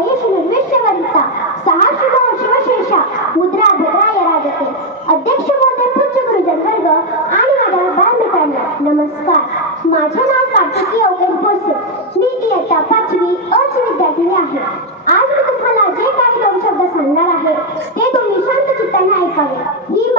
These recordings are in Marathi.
जयेश निर्विश्यवंता सहा शुभ शिवशेषा मुद्रा भद्रा यराजते अध्यक्ष महोदय पूज्य गुरुजन वर्ग आणि माझ्या बालमित्रांना नमस्कार. माझे नाव कार्तिकी अवघड भोसे मी इयत्ता पाचवी अची विद्यार्थी आहे. आज मी तुम्हाला जे काही दोन शब्द सांगणार आहे ते तुम्ही शांत चित्ताने ऐकावे. ही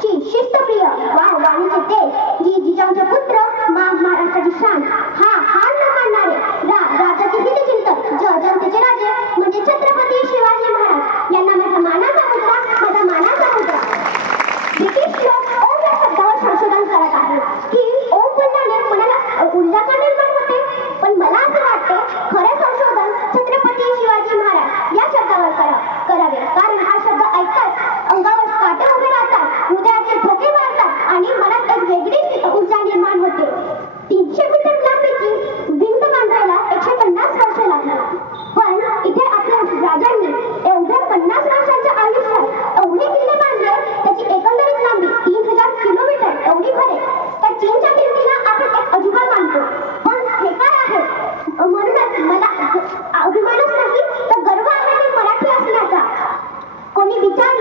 साक्षी शिस्तप्रिय वाह वाणीचे तेज जी जिजाऊंचे पुत्र मा महाराष्ट्राची शान हा invitarlos.